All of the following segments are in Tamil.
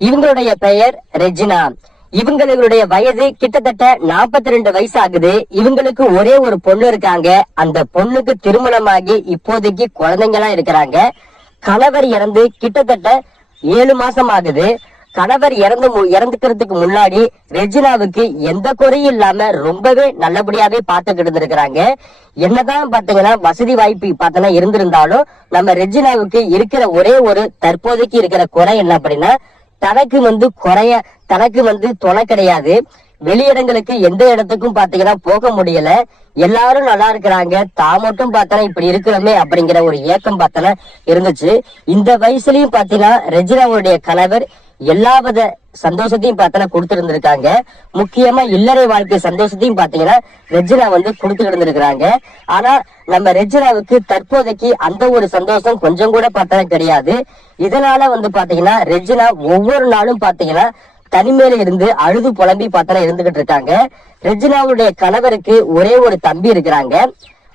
இவங்களுடைய பெயர் ரெஜினா. இவங்களுடைய வயது கிட்டத்தட்ட 42 வயசு ஆகுது. இவங்களுக்கு ஒரே ஒரு பொண்ணு இருக்காங்க. அந்த பொண்ணுக்கு திருமணமாகி இப்போதைக்கு குழந்தைங்களா இருக்கிறாங்க. கணவர் இறந்து கிட்டத்தட்ட 7 மாசம் ஆகுது. கணவர் இறந்துக்கிறதுக்கு முன்னாடி ரெஜினாவுக்கு எந்த குறையும் இல்லாம ரொம்பவே நல்லபடியாவே பார்த்துக்கிட்டு இருந்திருக்கிறாங்க. என்னதான் பாத்தீங்கன்னா வசதி வாய்ப்பு பார்த்தோன்னா இருந்திருந்தாலும் நம்ம ரெஜினாவுக்கு இருக்கிற ஒரே ஒரு தற்போதைக்கு இருக்கிற குறை என்ன அப்படின்னா, தனக்கு துணை கிடையாது. வெளியிடங்களுக்கு எந்த இடத்துக்கும் பாத்தீங்கன்னா போக முடியல. எல்லாரும் நல்லா இருக்கிறாங்க, தான் மட்டும் பார்த்தனா இப்படி இருக்கிறோமே அப்படிங்கிற ஒரு ஏக்கம் பார்த்தனா இருந்துச்சு. இந்த வயசுலயும் பாத்தீங்கன்னா ரெஜினாவுடைய கணவர் எல்லாவித சந்தோஷத்தையும் பார்த்தனா கொடுத்துருந்துருக்காங்க. முக்கியமா இல்லறை வாழ்க்கை சந்தோஷத்தையும் பாத்தீங்கன்னா ரெஜினா கொடுத்துக்கிட்டு இருந்திருக்கிறாங்க. ஆனா நம்ம ரெஜினாவுக்கு தற்போதைக்கு அந்த ஒரு சந்தோஷம் கொஞ்சம் கூட பார்த்தனா கிடையாது. இதனால பாத்தீங்கன்னா ரெஜினா ஒவ்வொரு நாளும் பாத்தீங்கன்னா தனிமையில இருந்து அழுது புலம்பி பார்த்தனா இருந்துகிட்டு இருக்காங்க. ரெஜினாவுடைய கணவருக்கு ஒரே ஒரு தம்பி இருக்கிறாங்க.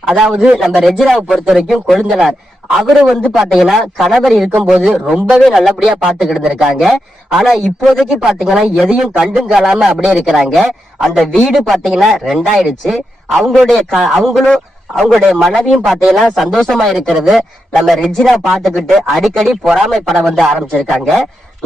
அதாவது நம்ம ரெஜினாவை பொறுத்த வரைக்கும் கொழுந்தனார். அவரு பாத்தீங்கன்னா கணவர் இருக்கும்போது ரொம்பவே நல்லபடியா பாத்துக்கிட்டு இருக்காங்க. ஆனா இப்போதைக்கு பாத்தீங்கன்னா எதையும் கண்டும் காணாம அப்படியே இருக்கிறாங்க. அந்த வீடு பாத்தீங்கன்னா ரெண்டாயிடுச்சு. அவங்களுடைய மனைவியும் பாத்தீங்கன்னா சந்தோஷமா இருக்கிறது நம்ம ரெஜினா பாத்துக்கிட்டு அடிக்கடி பொறாமைப்பட ஆரம்பிச்சிருக்காங்க.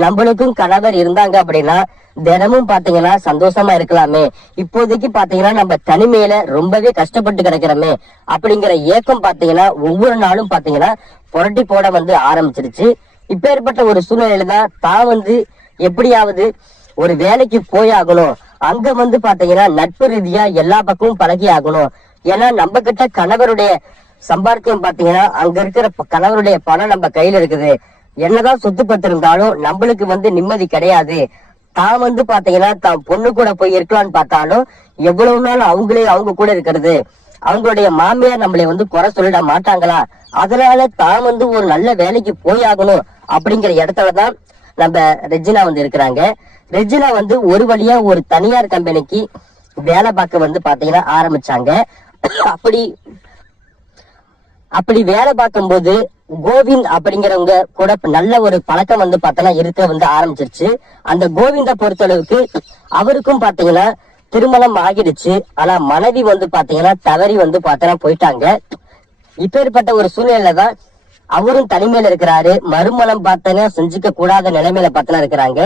நம்மளுக்கும் கணவர் இருந்தாங்க அப்படின்னா தினமும் பாத்தீங்கன்னா சந்தோஷமா இருக்கலாமே, இப்போதைக்கு பாத்தீங்கன்னா நம்ம தனிமையில ரொம்பவே கஷ்டப்பட்டு கிடக்கிறோமே அப்படிங்கிற ஏக்கம் பாத்தீங்கன்னா ஒவ்வொரு நாளும் பாத்தீங்கன்னா புரட்டி போட ஆரம்பிச்சிருச்சு. இப்ப ஏற்பட்ட ஒரு சூழ்நிலையில தான் எப்படியாவது ஒரு வேலைக்கு போய் ஆகணும். அங்க பாத்தீங்கன்னா நட்பு ரீதியா எல்லா பக்கமும் பழகி ஆகணும். ஏன்னா நம்ம கிட்ட கணவருடைய சம்பாத்தியம் பாத்தீங்கன்னா அங்க இருக்கிற கணவருடைய பணம் நம்ம கையில இருக்குது. என்னதான் சொத்து பத்து இருந்தாலும் நம்மளுக்கு நிம்மதி கிடையாது. தான் பாத்தீங்கன்னா தான் பொண்ணு கூட போய் இருக்கலாம்னு பார்த்தாலும் எவ்வளவு நாள் அவங்க கூட இருக்கிறது. அவங்களுடைய மாமியார் நம்மளை குறை சொல்லிட மாட்டாங்களா? அதனால தான் ஒரு நல்ல வேலைக்கு போய் ஆகணும் அப்படிங்கிற இடத்துலதான் நம்ம ரெஜினா இருக்கிறாங்க. ரெஜினா ஒரு வழியா ஒரு தனியார் கம்பெனிக்கு வேலை பார்க்க பாத்தீங்கன்னா ஆரம்பிச்சாங்க. அப்படி வேலை பார்க்கும் போது கோவிந்த் அப்படிங்கிறவங்க கூட நல்ல ஒரு பழக்கம் பார்த்தனா இருக்க ஆரம்பிச்சிருச்சு. அந்த கோவிந்த பொறுத்தளவுக்கு அவருக்கும் பாத்தீங்கன்னா திருமணம் ஆகிடுச்சு. ஆனா மனைவி பாத்தீங்கன்னா தவறி பார்த்தனா போயிட்டாங்க. இப்பேற்பட்ட ஒரு சூழ்நிலையில தான் அவரும் தனிமையில இருக்கிறாரு. மறுமணம் பார்த்தனா செஞ்சுக்க கூடாத நிலைமையில பார்த்தனா இருக்கிறாங்க.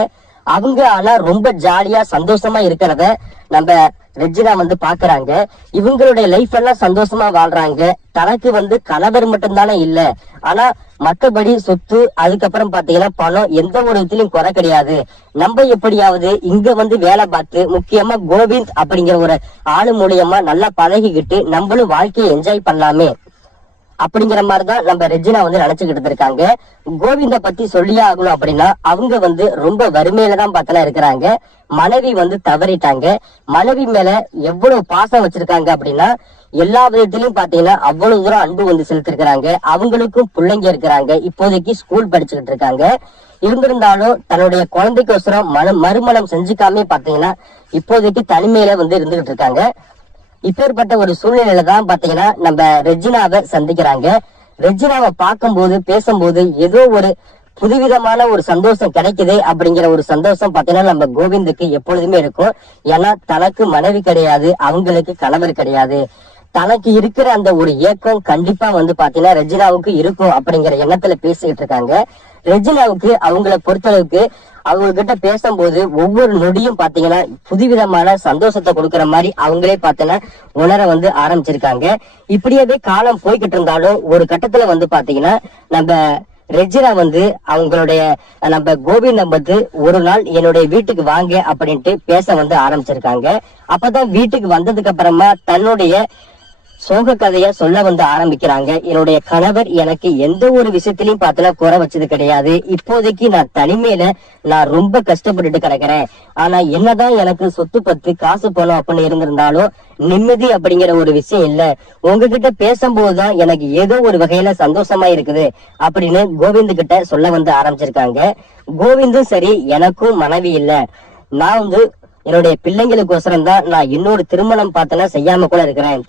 அவங்க ஆனா ரொம்ப ஜாலியா சந்தோஷமா இருக்கிறத நம்ம ரெஜினா பாக்குறாங்க. இவங்களுடைய லைஃப் எல்லாம் சந்தோஷமா வாழ்றாங்க. தனக்கு கணவர் மட்டும்தானே இல்ல, ஆனா மற்றபடி சொத்து அதுக்கப்புறம் பாத்தீங்கன்னா பணம் எந்த ஒரு விதத்திலும் குறை கிடையாது. நம்ம எப்படியாவது இங்க வேலை பார்த்து முக்கியமா கோவிந்த் அப்படிங்கிற ஒரு ஆளு மூலியமா நல்லா பழகிக்கிட்டு நம்மளும் வாழ்க்கையை என்ஜாய் பண்ணலாமே அப்படிங்கிற மாதிரிதான் நம்ம ரெஜினா நினைச்சுக்கிட்டு இருக்காங்க. கோவிந்த பத்தி சொல்லியே ஆகணும் அப்படின்னா அவங்க ரொம்ப வறுமையில தான் பார்த்தலாம் இருக்கிறாங்க. மனைவி தவறிட்டாங்க. மனைவி மேல எவ்வளவு பாசம் வச்சிருக்காங்க அப்படின்னா எல்லா விதத்திலயும் பாத்தீங்கன்னா அவ்வளவு தூரம் அன்பு செலுத்திருக்கிறாங்க. அவங்களுக்கும் பிள்ளைங்க இருக்கிறாங்க. இப்போதைக்கு ஸ்கூல் படிச்சுக்கிட்டு இருக்காங்க. இருந்திருந்தாலும் தன்னுடைய குழந்தைக்கோசரம் மறுமணம் செஞ்சுக்காமே பாத்தீங்கன்னா இப்போதைக்கு தனிமையில இருந்துகிட்டு இருக்காங்க. இப்பேற்பட்ட ஒரு சூழ்நிலையில தான் பாத்தீங்கன்னா நம்ம ரெஜினாவை சந்திக்கிறாங்க. ரெஜினாவை பார்க்கும்போது பேசும்போது ஏதோ ஒரு புதுவிதமான ஒரு சந்தோஷம் கிடைக்குது அப்படிங்கிற ஒரு சந்தோஷம் பாத்தீங்கன்னா நம்ம கோவிந்துக்கு எப்பொழுதுமே இருக்கும். ஏன்னா தனக்கு மனைவி கிடையாது, அவங்களுக்கு கணவர் கிடையாது. தனக்கு இருக்கிற அந்த ஒரு ஏக்கம் கண்டிப்பா பாத்தீங்கன்னா ரெஜினாவுக்கு இருக்கும் அப்படிங்கிற எண்ணத்துல பேசிக்கிட்டு இருக்காங்க. ரெஜினாவுக்கு அவங்கள பொறுத்தளவுக்கு அவங்க கிட்ட பேசும்போது ஒவ்வொரு நொடியும் பாத்தீங்கன்னா புதுவிதமான சந்தோஷத்தை கொடுக்கற மாதிரி அவங்களே பாத்தீங்கன்னா உணர ஆரம்பிச்சிருக்காங்க. இப்படியே காலம் போய்கிட்டு இருந்தாலும் ஒரு கட்டத்துல பாத்தீங்கன்னா நம்ம ரெஜினா அவங்களுடைய நம்ம கோவிந்த ஒரு நாள் என்னுடைய வீட்டுக்கு வாங்க அப்படின்ட்டு பேச ஆரம்பிச்சிருக்காங்க. அப்பதான் வீட்டுக்கு வந்ததுக்கு அப்புறமா தன்னுடைய சோக கதைய சொல்ல ஆரம்பிக்கிறாங்க. என்னுடைய கணவர் எனக்கு எந்த ஒரு விஷயத்திலையும் பார்த்தல குறை வச்சது கிடையாது. இப்போதைக்கு நான் தனிமையில நான் ரொம்ப கஷ்டப்பட்டுட்டு கிடக்குறேன். ஆனா என்னதான் எனக்கு சொத்து பத்து காசு பணம் அப்படின்னு இருந்திருந்தாலும் நிம்மதி அப்படிங்கிற ஒரு விஷயம் இல்ல. உங்ககிட்ட பேசும்போதுதான் எனக்கு ஏதோ ஒரு வகையில சந்தோஷமா இருக்குது அப்படின்னு கோவிந்த் கிட்ட சொல்ல ஆரம்பிச்சிருக்காங்க. கோவிந்தும் சரி, எனக்கும் மனைவி இல்ல, நான் என்னுடைய பிள்ளைங்களுக்கோசரம் தான் நான் இன்னொரு திருமணம் பார்த்தனா செய்யாம கூட இருக்கிறேன்.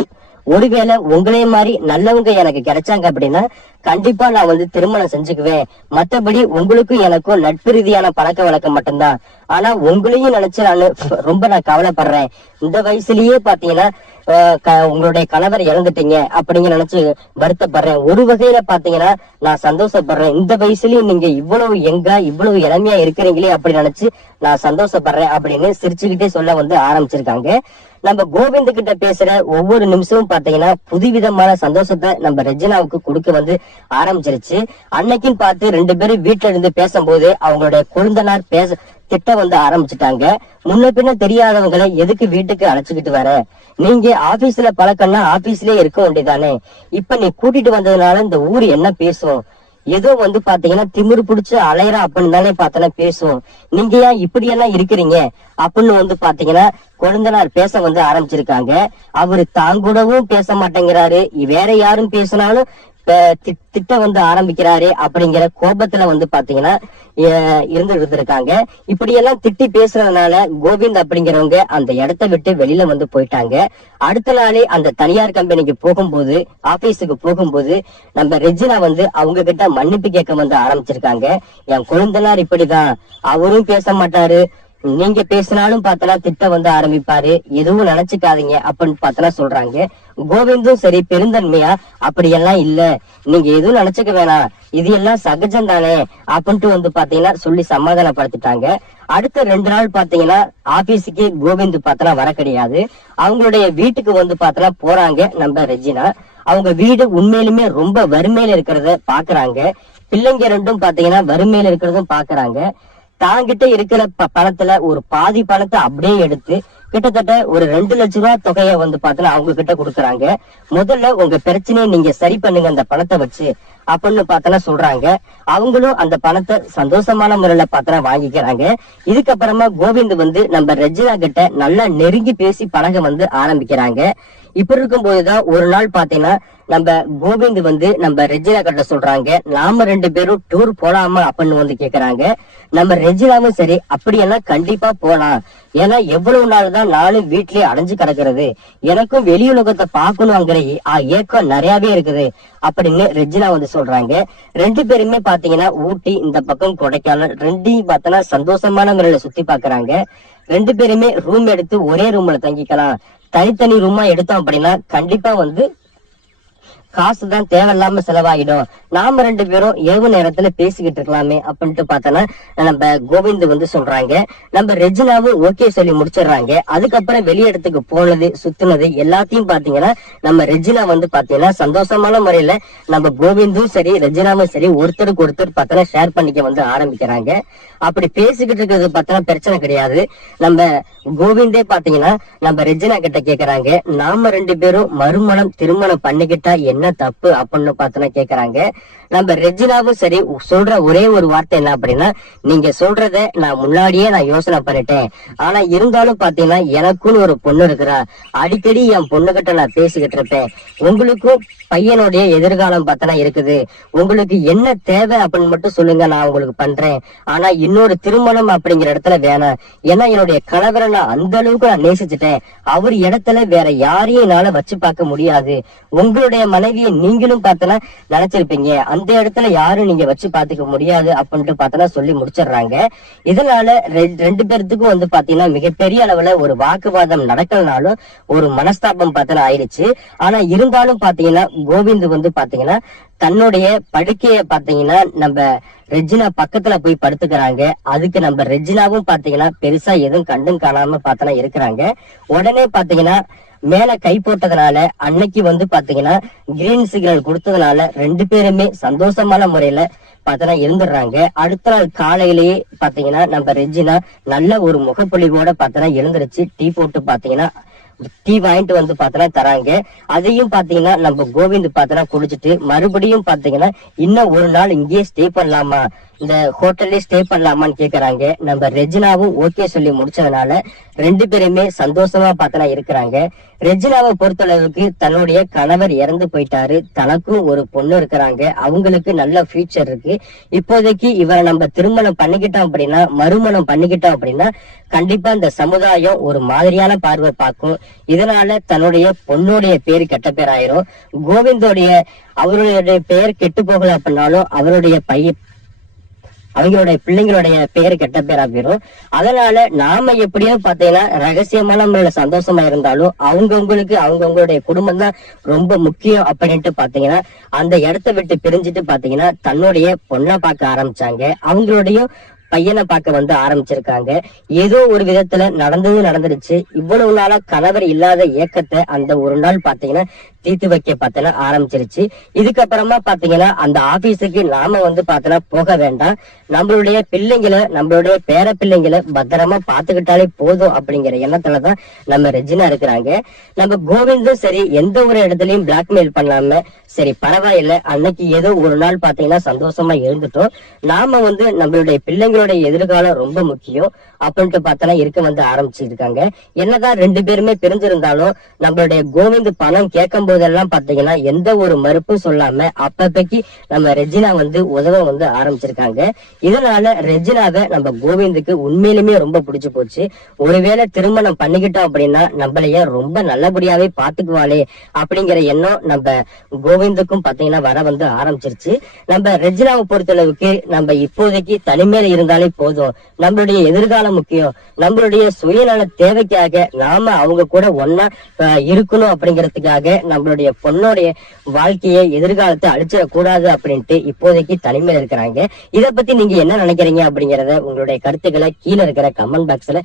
ஒருவேளை உங்களே மாதிரி நல்லவங்க எனக்கு கிடைச்சாங்க அப்படின்னா கண்டிப்பா நான் வந்து திருமணம் செஞ்சுக்குவேன். மற்றபடி உங்களுக்கும் எனக்கும் நட்பு ரீதியான பழக்க வழக்கம் மட்டும்தான். ஆனா உங்களையும் நினைச்சு நான் கவலைப்படுறேன். இந்த வயசுலயே பாத்தீங்கன்னா உங்களுடைய கணவர் இறந்துட்டீங்க அப்படிங்க நினைச்சு வருத்தப்படுறேன். ஒரு வகையில பாத்தீங்கன்னா நான் சந்தோஷப்படுறேன். இந்த வயசுலயும் நீங்க இவ்வளவு இவ்வளவு இளமையா இருக்கிறீங்களே அப்படி நினைச்சு நான் சந்தோஷப்படுறேன் அப்படின்னு சிரிச்சுக்கிட்டே சொல்ல வந்து ஆரம்பிச்சிருக்காங்க. நம்ம கோவிந்த் கிட்ட பேசுற ஒவ்வொரு நிமிஷமும் பாத்தீங்கன்னா புதுவிதமான சந்தோஷத்தை நம்ம ரெஜினாவுக்கு கொடுக்க வந்து ஆரம்பிச்சிருச்சு. அன்னைக்குன்னு பார்த்து 2 பேரும் வீட்டுல இருந்து பேசும்போது அவங்களுடைய கொழுந்தனார் திட்ட வந்து ஆரம்பிச்சுட்டாங்க. முன்ன பின்ன தெரியாதவங்களை எதுக்கு வீட்டுக்கு அழைச்சுக்கிட்டு வர? நீங்க ஆபீஸ்ல பழக்கம்னா ஆபீஸ்லயே இருக்க வேண்டியதானே. இப்ப நீ கூட்டிட்டு வந்ததுனால இந்த ஊர் என்ன பேசும்? ஏதோ வந்து பாத்தீங்கன்னா திமிரு பிடிச்சு அலையற அப்படின்னு தானே பார்த்தனா பேசுவோம். நீங்க ஏன் இப்படி எல்லாம் இருக்கிறீங்க அப்படின்னு வந்து பாத்தீங்கன்னா கொழுந்தனார் பேச வந்து ஆரம்பிச்சிருக்காங்க. அவரு தாங்கூடவும் பேச மாட்டேங்கிறாரு. வேற யாரும் பேசினாலும் திட்ட வந்து ஆரம்பிக்கிறாரு அப்படிங்கிற கோபத்துல வந்து பாத்தீங்கன்னா இருந்திருக்காங்க. இப்படி எல்லாம் திட்டி பேசுறதுனால கோவிந்த் அப்படிங்கிறவங்க அந்த இடத்த விட்டு வெளியில வந்து போயிட்டாங்க. அடுத்த நாளே அந்த தனியார் கம்பெனிக்கு போகும்போது ஆபீஸுக்கு போகும்போது நம்ம ரெஜினா வந்து அவங்க கிட்ட மன்னிப்பு கேட்க வந்து ஆரம்பிச்சிருக்காங்க. என் கொழுந்தனார் இப்படிதான், அவரும் பேச மாட்டாரு, நீங்க பேசினாலும் பார்த்தனா திட்ட வந்து ஆரம்பிப்பாரு, எதுவும் நினைச்சுக்காதீங்க அப்படின்னு பார்த்தனா சொல்றாங்க. கோவிந்தும் சரி பெருந்தன்மையா அப்படியெல்லாம் இல்ல, நீங்க எதுவும் நினைச்சுக்க வேணாம், இது எல்லாம் சகஜம் தானே அப்படின்ட்டு வந்து பாத்தீங்கன்னா சொல்லி சமாதானப்படுத்திட்டாங்க. அடுத்த 2 நாள் பாத்தீங்கன்னா ஆபீஸுக்கு கோவிந்த் பார்த்தனா வர கிடையாது. அவங்களுடைய வீட்டுக்கு வந்து பார்த்தனா போறாங்க நம்ம ரெஜினா. அவங்க வீடு உண்மையிலுமே ரொம்ப வறுமையில இருக்கிறத பாக்குறாங்க. பிள்ளைங்க 2ம் பாத்தீங்கன்னா வறுமையில இருக்கிறதும் பாக்குறாங்க. தாங்கிட்ட இருக்கிற பணத்துல ஒரு பாதி பணத்தை அப்படியே எடுத்து கிட்டத்தட்ட ஒரு 2 லட்சம் ரூபாய் தொகையை வந்து பாத்தீங்கன்னா அவங்க கிட்ட கொடுக்குறாங்க. முதல்ல உங்க பிரச்சனையை நீங்க சரி பண்ணுங்க அந்த பணத்தை வச்சு அப்படின்னு பார்த்தனா சொல்றாங்க. அவங்களும் அந்த பணத்தை சந்தோஷமான முறையில பார்த்தனா வாங்கிக்கிறாங்க. இதுக்கப்புறமா கோவிந்த் வந்து நம்ம ரெஜினா கிட்ட நல்லா நெருங்கி பேசி பழக வந்து ஆரம்பிக்கிறாங்க. இப்படி இருக்கும் போதுதான் ஒரு நாள் பாத்தீங்கன்னா நம்ம கோவிந்த் வந்து நம்ம ரெஜினா கிட்ட சொல்றாங்க, நாம 2 பேரும் டூர் போலாமா அப்படின்னு வந்து கேக்குறாங்க. நம்ம ரெஜினாவும் சரி அப்படியெல்லாம் கண்டிப்பா போலாம், ஏன்னா எவ்வளவு நாள் தான் நானும் வீட்லயே அடைஞ்சு கிடக்குறது, எனக்கும் வெளியுலகத்தை பாக்கணுங்கிற ஏக்கம் நிறையவே இருக்குது அப்படின்னு ரெஜினா வந்து சொல்றாங்க. 2 பேருமே பாத்தீங்கன்னா ஊட்டி இந்த பக்கம் கொடைக்கானல் 2யும் பார்த்தனா சந்தோஷமான முறையில சுத்தி பாக்குறாங்க. 2 பேருமே ரூம் எடுத்து ஒரே ரூம்ல தங்கிக்கலாம். தனித்தனி ரூமா எடுத்தோம் அப்படின்னா கண்டிப்பா வந்து காசு தான் தேவையில்லாம செலவாகிடும். நாம 2 பேரும் ஏவு நேரத்துல பேசிக்கிட்டு இருக்கலாமே அப்படின்ட்டு பார்த்தோன்னா நம்ம கோவிந்த் வந்து சொல்றாங்க. நம்ம ரெஜினாவும் ஓகே சொல்லி முடிச்சிடுறாங்க. அதுக்கப்புறம் வெளியிடத்துக்கு போனது சுத்தினது எல்லாத்தையும் பாத்தீங்கன்னா நம்ம ரெஜினா வந்து பாத்தீங்கன்னா சந்தோஷமான முறையில நம்ம கோவிந்தும் சரி ரெஜினாவும் சரி ஒருத்தருக்கு ஒருத்தர் பார்த்தோன்னா ஷேர் பண்ணிக்க வந்து ஆரம்பிக்கிறாங்க. அப்படி பேசிக்கிட்டு இருக்கிறது பார்த்தோன்னா பிரச்சனை கிடையாது. நம்ம கோவிந்தே பாத்தீங்கன்னா நம்ம ரெஜினா கிட்ட கேக்குறாங்க, நாம 2 பேரும் மறுமணம் திருமணம் பண்ணிக்கிட்டா என்ன தப்பு அப்படின்னு பார்த்தோன்னா கேக்குறாங்க. நம்ம ரெஜினாவும் சரி சொல்ற ஒரே ஒரு வார்த்தை என்ன அப்படின்னா, நீங்க சொல்றத நான் முன்னாடியே யோசனை பண்ணிட்டேன், ஆனா இருந்தாலும் பாத்தீங்கன்னா எனக்குன்னு ஒரு பொண்ணு இருக்கிறா, அடிக்கடி என் பொண்ணுகிட்ட நான் பேசிக்கிட்டு இருப்பேன், உங்களுக்கும் பையனுடைய எதிர்காலம் பார்த்தனா இருக்குது, உங்களுக்கு என்ன தேவை அப்படின்னு மட்டும் சொல்லுங்க, நான் உங்களுக்கு பண்றேன், ஆனா இன்னொரு திருமணம் அப்படிங்கிற இடத்துல வேணாம், ஏன்னா என்னுடைய கணவரை நான் அந்த அளவுக்கு நான் நேசிச்சுட்டேன், அவர் இடத்துல வேற யாரையும் என்னால வச்சு பார்க்க முடியாது, உங்களுடைய மனைவியை நீங்களும் பார்த்தனா நினைச்சிருப்பீங்க, அந்த இடத்துல யாரும் நீங்க வச்சு பாத்துக்க முடியாது அப்படின்ட்டு பார்த்தனா சொல்லி முடிச்சிடுறாங்க. இதனால 2 பேர்த்துக்கும் வந்து பாத்தீங்கன்னா மிகப்பெரிய அளவுல ஒரு வாக்குவாதம் நடக்கலனாலும் ஒரு மனஸ்தாபம் பார்த்தனா ஆயிடுச்சு. ஆனா இருந்தாலும் பாத்தீங்கன்னா கோவிந்த் வந்து பாத்தீங்கன்னா தன்னுடைய படுக்கைய பாத்தீங்கன்னா நம்ம ரெஜினா பக்கத்துல போய் படுத்துக்கிறாங்க. அதுக்கு நம்ம ரெஜினாவும் பாத்தீங்கன்னா பெருசா எதுவும் கண்டும் காணாம பார்த்தனா இருக்கிறாங்க. உடனே பாத்தீங்கன்னா மேல கை போட்டதுனால அன்னைக்கு வந்து பாத்தீங்கன்னா கிரீன் சிக்னல் கொடுத்ததுனால 2 பேருமே சந்தோஷமான முறையில பார்த்தனா இருந்துடுறாங்க. அடுத்த நாள் காலையிலேயே பாத்தீங்கன்னா நம்ம ரெஜினா நல்ல ஒரு முகப்பொழிவோட பார்த்தனா எழுந்திருச்சு டீ போட்டு பாத்தீங்கன்னா டீ வாங்கிட்டு வந்து பார்த்தனா தராங்க. அதையும் பாத்தீங்கன்னா நம்ம கோவிந்த் பார்த்தனா குடிச்சிட்டு மறுபடியும் பாத்தீங்கன்னா இன்னும் ஒரு நாள் இங்கேயே ஸ்டே பண்ணலாமா, இந்த ஹோட்டல்லே ஸ்டே பண்ணலாமான்னு கேக்குறாங்க. நம்ம ரெஜினாவும் ஓகே சொல்லி முடிச்சதுனால 2 பேருமே சந்தோஷமா பார்த்தனா இருக்கிறாங்க. ரெஜினாவை பொறுத்தளவுக்கு தன்னுடைய கணவர் இறந்து போயிட்டாரு, தனக்கும் ஒரு பொண்ணு இருக்கிறாங்க, அவங்களுக்கு நல்ல ஃபியூச்சர் இருக்கு. இப்போதைக்கு இவரை நம்ம திருமணம் பண்ணிக்கிட்டோம் அப்படின்னா, மறுமணம் பண்ணிக்கிட்டோம் அப்படின்னா கண்டிப்பா இந்த சமுதாயம் ஒரு மாதிரியான பார்வை பார்க்கும். இதனால தன்னுடைய பொண்ணுடைய பேரு கெட்ட பேர் ஆயிரும். கோவிந்தோடைய அவருடைய பெயர் கெட்டு போகல அப்படின்னாலும் அவருடைய அவங்களுடைய பிள்ளைங்களுடைய பேரு கெட்ட பேரா போயிரும். அதனால நாம எப்படியோ பாத்தீங்கன்னா ரகசியமான முறையில சந்தோஷமா இருந்தாலும் அவங்கவுங்களுடைய குடும்பம் தான் ரொம்ப முக்கியம் அப்படின்ட்டு பாத்தீங்கன்னா அந்த இடத்த விட்டு பிரிஞ்சுட்டு பாத்தீங்கன்னா தன்னுடைய பொண்ணை பார்க்க ஆரம்பிச்சாங்க. அவங்களுடைய பையனை பார்க்க வந்து ஆரம்பிச்சிருக்காங்க. ஏதோ ஒரு விதத்துல நடந்துருச்சு. இவ்வளவு நாளா கணவர் இல்லாத ஏக்கத்தை அந்த ஒரு நாள் பாத்தீங்கன்னா தீர்த்து வைக்க பார்த்தனா ஆரம்பிச்சிருச்சு. இதுக்கப்புறமா பாத்தீங்கன்னா அந்த ஆபீஸுக்கு நாம வந்து பார்த்தனா போக வேண்டாம், நம்மளுடைய பிள்ளைங்களை நம்மளுடைய பேர பிள்ளைங்களை பத்திரமா பாத்துக்கிட்டாலே போதும் அப்படிங்கிற எண்ணத்துலதான் நம்ம ரெஜினா இருக்கிறாங்க. நம்ம கோவிந்தும் சரி எந்த ஒரு இடத்துலயும் பிளாக்மெயில் பண்ணாம சரி பரவாயில்ல, அன்னைக்கு ஏதோ ஒரு நாள் பாத்தீங்கன்னா சந்தோஷமா இருந்துட்டோம், நாம வந்து நம்மளுடைய பிள்ளைங்களுடைய எதிர்காலம் ரொம்ப முக்கியம் அப்படின்ட்டு பார்த்தனா இருக்க வந்து ஆரம்பிச்சிருக்காங்க. என்னதான் 2 பேருமே பிரிஞ்சிருந்தாலும் நம்மளுடைய கோவிந்த் பணம் கேட்கும் போதெல்லாம் பாத்தீங்கன்னா எந்த ஒரு மறுப்பும் சொல்லாம அப்பப்பைக்கு நம்ம ரெஜினா வந்து உதவ வந்து ஆரம்பிச்சிருக்காங்க. இதனால ரெஜினாவை நம்ம கோவிந்துக்கு உண்மையிலுமே ரொம்ப பிடிச்சு போச்சு. ஒருவேளை திருமணம் பண்ணிக்கிட்டோம் அப்படின்னா நம்மளைய ரொம்ப நல்லபடியாவே பாத்துக்குவாளே அப்படிங்கிற எண்ணம் நம்ம கோவிந்துக்கும் பாத்தீங்கன்னா வர வந்து ஆரம்பிச்சிருச்சு. நம்ம ரெஜினாவை பொறுத்தளவுக்கு நம்ம இப்போதைக்கு தனிமையில இருந்தாலே போதும், நம்மளுடைய எதிர்காலம் முக்கியம், நம்மளுடைய சுயநல தேவைக்காக நாம அவங்க கூட ஒன்னா இருக்கணும் அப்படிங்கறதுக்காக நம்மளுடைய பொண்ணோடைய வாழ்க்கையை எதிர்காலத்தை அழிச்சிடக்கூடாது அப்படின்ட்டு இப்போதைக்கு தனிமையில இருக்கிறாங்க. இத பத்தி நீங்க என்ன நினைக்கிறீங்க அப்படிங்கறத உங்களுடைய கருத்துக்களை கீழே இருக்கிற கமெண்ட் பாக்ஸ்ல